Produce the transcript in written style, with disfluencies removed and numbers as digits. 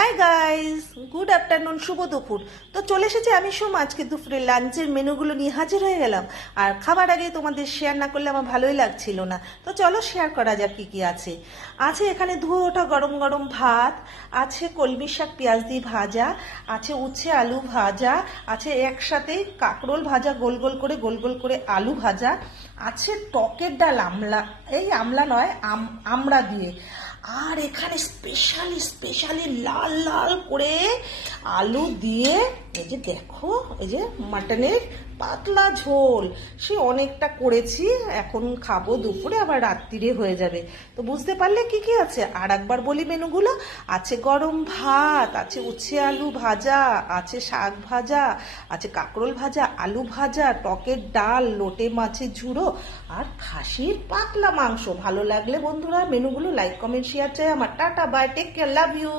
Hi guys, good afternoon, শুভ দুপুর। তো চলে এসেছি আমি সোম। আজকে দুপুরে লাঞ্চের মেনুগুলো নিয়ে হাজির হয়ে গেলাম। আর খাবার আগে তোমাদের শেয়ার না করলে আমার ভালোই লাগছিল না। তো চলো শেয়ার করা যাক কি কি আছে। আছে এখানে ধুয়ে ওঠা গরম গরম ভাত, আছে কলমি শাক পেঁয়াজ দিয়ে ভাজা, আছে উচ্ছে আলু ভাজা, আছে একসাথে কাঁকরোল ভাজা গোল গোল করে আলু ভাজা, আছে টকের ডাল আমলা, এই আমলা নয় আমড়া দিয়ে। আর এখানে স্পেশালি লাল লাল করে আলু দিয়ে, এই যে দেখো, এই যে মাটনের পাতলা ঝোল, সে অনেকটা করেছি। এখন খাবো দুপুরে, আবার রাত্রিরে হয়ে যাবে। তো বুঝতে পারলে কি কি আছে। আর একবার বলি মেনুগুলো। আছে গরম ভাত, আছে উচ্ছে আলু ভাজা, আছে শাক ভাজা, আছে কাঁকরোল ভাজা, আলু ভাজা, টকের ডাল, লোটে মাছের ঝুড়ো, আর খাসির পাতলা মাংস। ভালো লাগলে বন্ধুরা মেনুগুলো লাইক কমেন্ট শেয়ার চাই আমার। Tata bye, take care, love you.